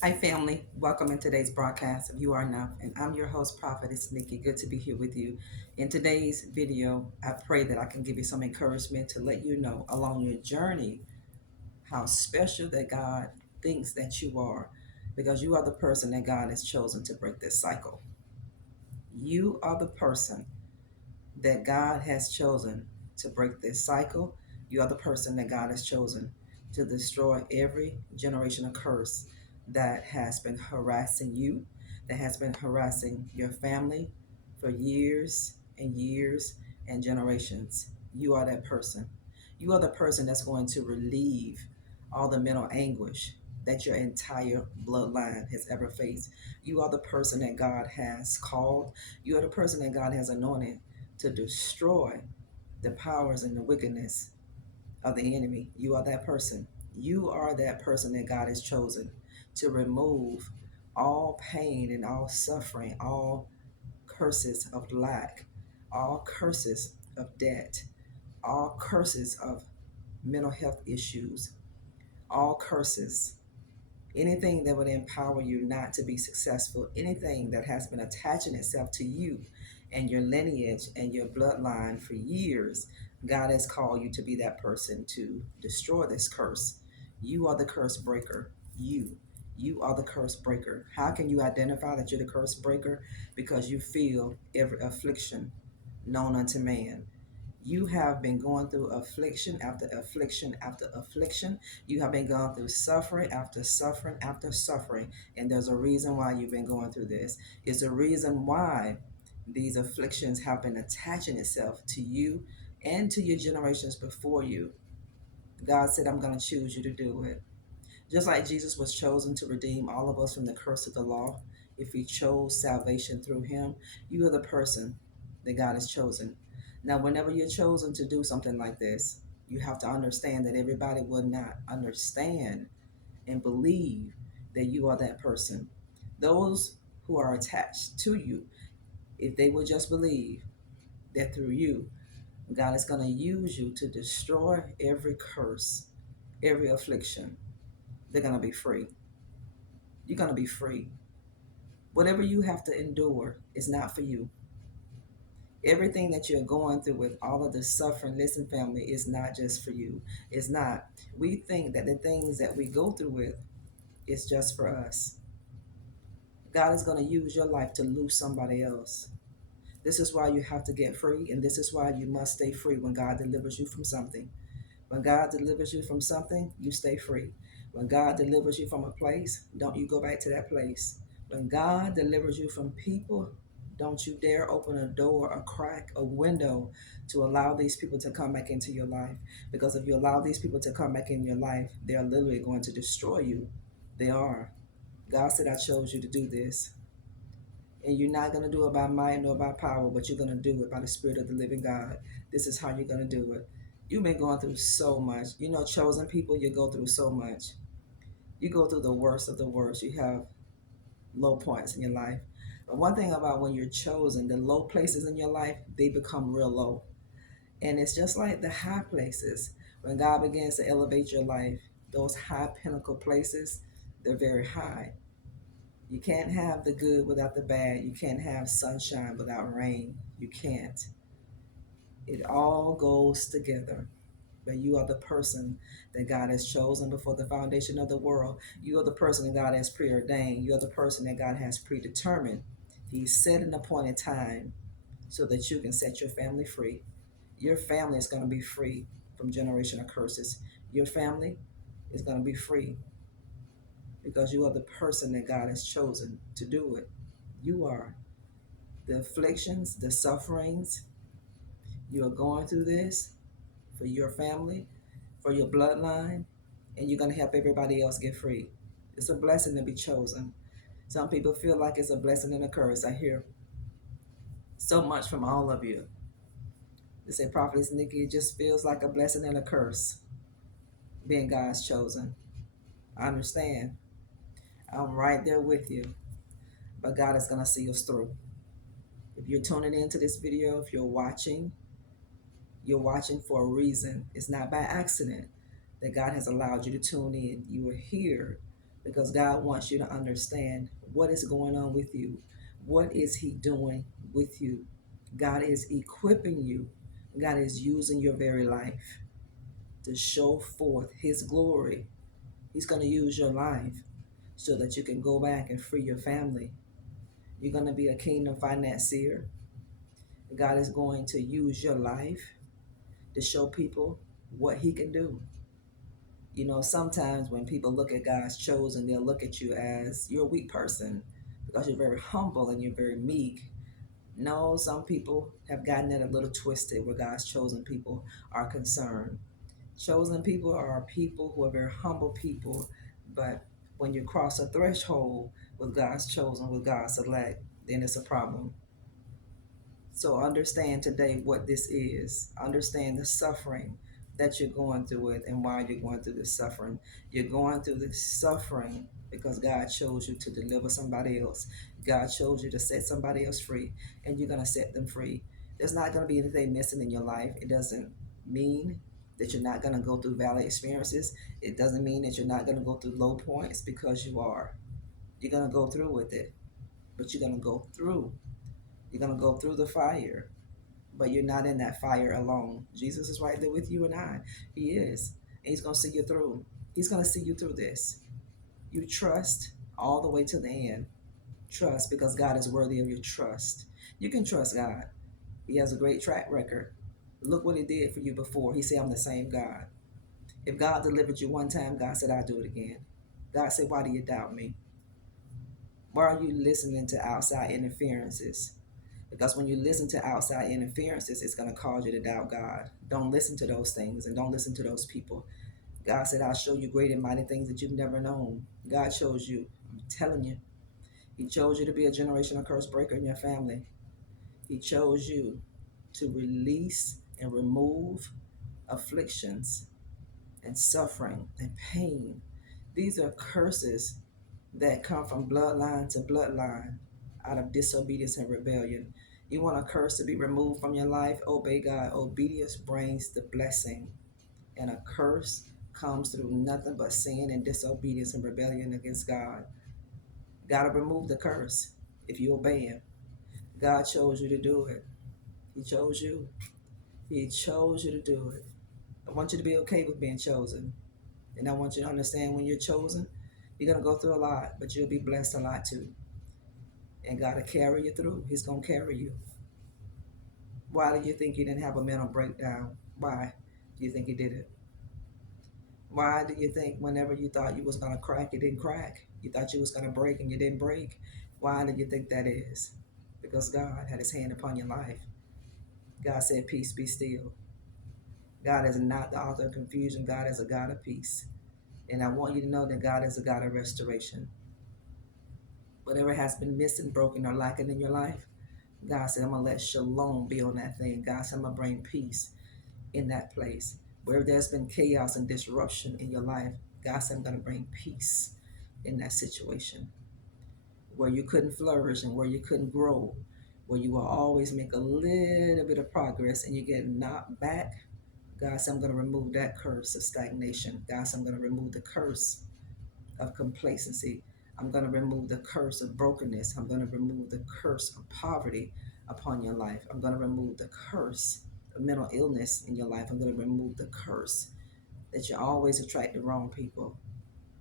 Hi, family. Welcome in today's broadcast of You Are Enough. And I'm your host, Prophetess Nikki. Good to be here with you. In today's video, I pray that I can give you some encouragement to let you know along your journey how special that God thinks that you are, because you are the person that God has chosen to break this cycle. You are the person that God has chosen to break this cycle. You are the person that God has chosen to destroy every generational curse that has been harassing you, that has been harassing your family for years and years and generations. You are that person. You are the person that's going to relieve all the mental anguish that your entire bloodline has ever faced. You are the person that God has called. You are the person that God has anointed to destroy the powers and the wickedness of the enemy. You are that person. You are that person that God has chosen to remove all pain and all suffering, all curses of lack, all curses of debt, all curses of mental health issues, all curses, anything that would empower you not to be successful, anything that has been attaching itself to you and your lineage and your bloodline for years. God has called you to be that person to destroy this curse. You are the curse breaker. You are the curse breaker. How can you identify that you're the curse breaker? Because you feel every affliction known unto man. You have been going through affliction after affliction after affliction. You have been going through suffering after suffering after suffering. And there's a reason why you've been going through this. It's a reason why these afflictions have been attaching itself to you and to your generations before you. God said, I'm going to choose you to do it. Just like Jesus was chosen to redeem all of us from the curse of the law, if we chose salvation through him, you are the person that God has chosen. Now, whenever you're chosen to do something like this, you have to understand that everybody will not understand and believe that you are that person. Those who are attached to you, if they would just believe that through you, God is going to use you to destroy every curse, every affliction, they're going to be free. You're going to be free. Whatever you have to endure is not for you. Everything that you're going through with all of the suffering, listen, family, is not just for you. It's not. We think that the things that we go through with is just for us. God is going to use your life to lose somebody else. This is why you have to get free, and this is why you must stay free when God delivers you from something. When God delivers you from something, you stay free. When God delivers you from a place, don't you go back to that place. When God delivers you from people, don't you dare open a door, a crack, a window to allow these people to come back into your life. Because if you allow these people to come back in your life, they are literally going to destroy you. They are. God said, I chose you to do this. And you're not going to do it by might nor by power, but you're going to do it by the Spirit of the living God. This is how you're going to do it. You've been going through so much. You know, chosen people, you go through so much. You go through the worst of the worst. You have low points in your life. But one thing about when you're chosen, the low places in your life, they become real low. And it's just like the high places. When God begins to elevate your life, those high pinnacle places, they're very high. You can't have the good without the bad. You can't have sunshine without rain. You can't. It all goes together. But you are the person that God has chosen before the foundation of the world. You are the person that God has preordained. You are the person that God has predetermined. He set an appointed time so that you can set your family free. Your family is going to be free from generational curses. Your family is going to be free because you are the person that God has chosen to do it. You are. The afflictions, the sufferings, you are going through this for your family, for your bloodline, and you're going to help everybody else get free. It's a blessing to be chosen. Some people feel like it's a blessing and a curse. I hear so much from all of you. They say, Prophetess Nikki, it just feels like a blessing and a curse being God's chosen. I understand. I'm right there with you. But God is going to see us through. If you're tuning into this video, if you're watching for a reason. It's not by accident that God has allowed you to tune in. You are here because God wants you to understand what is going on with you. What is He doing with you? God is equipping you. God is using your very life to show forth His glory. He's going to use your life so that you can go back and free your family. You're going to be a kingdom financier. God is going to use your life to show people what He can do. You know, sometimes when people look at God's chosen, they'll look at you as you're a weak person because you're very humble and you're very meek. No, some people have gotten it a little twisted where God's chosen people are concerned. Chosen people are people who are very humble people, but when you cross a threshold with God's chosen, with God's elect, then it's a problem. So understand today what this is. Understand the suffering that you're going through it and why you're going through this suffering. You're going through this suffering because God chose you to deliver somebody else. God chose you to set somebody else free, and you're going to set them free. There's not going to be anything missing in your life. It doesn't mean that you're not going to go through valley experiences. It doesn't mean that you're not going to go through low points, because you are. You're going to go through with it, but you're going to go through. You're going to go through the fire, but you're not in that fire alone. Jesus is right there with you and I. He is. And He's going to see you through. He's going to see you through this. You trust all the way to the end. Trust, because God is worthy of your trust. You can trust God. He has a great track record. Look what He did for you before. He said, I'm the same God. If God delivered you one time, God said, I'll do it again. God said, why do you doubt me? Why are you listening to outside interferences? Because when you listen to outside interferences, it's going to cause you to doubt God. Don't listen to those things and don't listen to those people. God said, I'll show you great and mighty things that you've never known. God chose you. I'm telling you. He chose you to be a generational curse breaker in your family. He chose you to release and remove afflictions and suffering and pain. These are curses that come from bloodline to bloodline out of disobedience and rebellion. You want a curse to be removed from your life? Obey God. Obedience brings the blessing. And a curse comes through nothing but sin and disobedience and rebellion against God. Got to remove the curse if you obey Him. God chose you to do it. He chose you. He chose you to do it. I want you to be okay with being chosen. And I want you to understand, when you're chosen, you're going to go through a lot, but you'll be blessed a lot too. And God will carry you through. He's going to carry you. Why do you think you didn't have a mental breakdown? Why do you think you did it? Why do you think whenever you thought you was going to crack, you didn't crack? You thought you was going to break and you didn't break? Why do you think that is? Because God had His hand upon your life. God said, peace, be still. God is not the author of confusion. God is a God of peace. And I want you to know that God is a God of restoration. Whatever has been missing, broken, or lacking in your life, God said, I'm going to let shalom be on that thing. God said, I'm going to bring peace in that place. Where there's been chaos and disruption in your life, God said, I'm going to bring peace in that situation. Where you couldn't flourish and where you couldn't grow, where you will always make a little bit of progress and you get knocked back, God said, I'm going to remove that curse of stagnation. God said, I'm going to remove the curse of complacency. I'm going to remove the curse of brokenness. I'm going to remove the curse of poverty upon your life. I'm going to remove the curse of mental illness in your life. I'm going to remove the curse that you always attract the wrong people.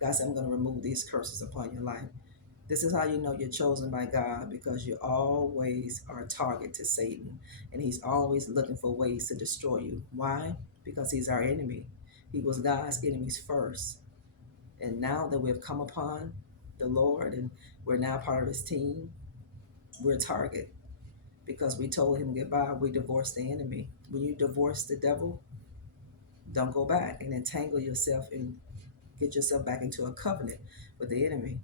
God said, I'm going to remove these curses upon your life. This is how you know you're chosen by God, because you always are a target to Satan, and he's always looking for ways to destroy you. Why? Because he's our enemy. He was God's enemies first. And now that we've come upon the Lord and we're now part of His team, we're a target because we told Him goodbye. We divorced the enemy. When you divorce the devil, don't go back and entangle yourself and get yourself back into a covenant with the enemy.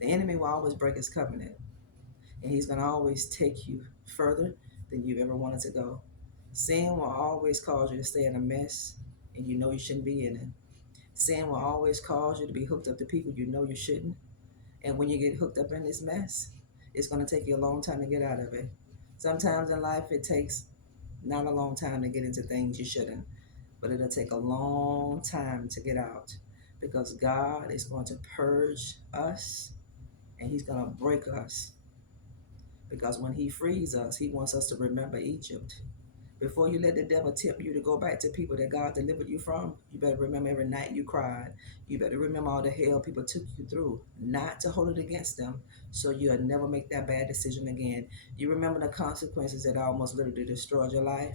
The enemy will always break his covenant, and he's going to always take you further than you ever wanted to go. Sin will always cause you to stay in a mess, and you know you shouldn't be in it. Sin will always cause you to be hooked up to people you know you shouldn't. And when you get hooked up in this mess, it's going to take you a long time to get out of it. Sometimes in life, it takes not a long time to get into things you shouldn't, but it'll take a long time to get out, because God is going to purge us and He's going to break us. Because when He frees us, He wants us to remember Egypt. Before you let the devil tempt you to go back to people that God delivered you from, you better remember every night you cried. You better remember all the hell people took you through, not to hold it against them, so you'll never make that bad decision again. You remember the consequences that almost literally destroyed your life?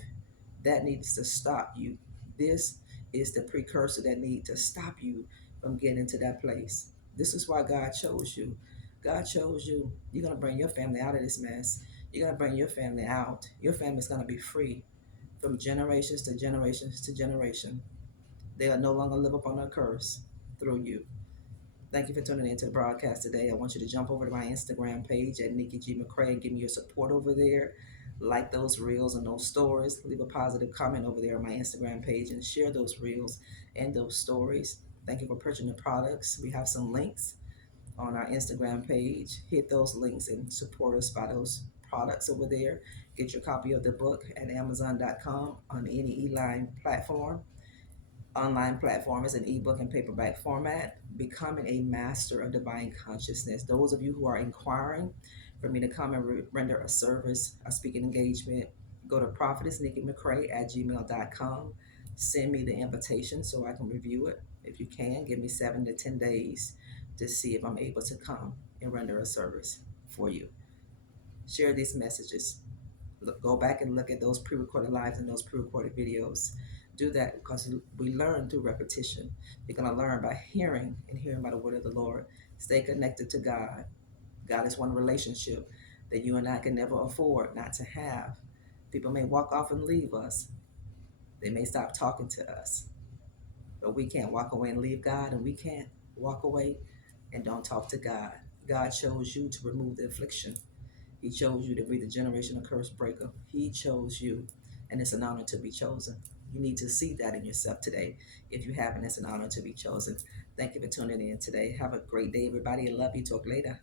That needs to stop you. This is the precursor that needs to stop you from getting into that place. This is why God chose you. God chose you. You're going to bring your family out of this mess. You're going to bring your family out. Your family's going to be free from generations to generations to generation. They will no longer live upon a curse through you. Thank you for tuning into the broadcast today. I want you to jump over to my Instagram page at Nikki McCray and give me your support over there. Like those reels and those stories. Leave a positive comment over there on my Instagram page and share those reels and those stories. Thank you for purchasing the products. We have some links on our Instagram page. Hit those links and support us by those products over there. Get your copy of the book at Amazon.com on any online platform is an ebook and paperback format. Becoming a master of divine consciousness. Those of you who are inquiring for me to come and render a service, a speaking engagement, go to prophetessnickymccray@gmail.com. Send me the invitation so I can review it. If you can, give me 7 to 10 days to see if I'm able to come and render a service for you. Share these messages. Go back and look at those pre-recorded lives and those pre-recorded videos. Do that because we learn through repetition. You're going to learn by hearing and hearing by the word of the Lord. Stay connected to God. God is one relationship that you and I can never afford not to have. People may walk off and leave us. They may stop talking to us. But we can't walk away and leave God, and we can't walk away and don't talk to God. God chose you to remove the affliction. He chose you to be the generational curse breaker. He chose you, and it's an honor to be chosen. You need to see that in yourself today. If you haven't, it's an honor to be chosen. Thank you for tuning in today. Have a great day, everybody. I love you. Talk later.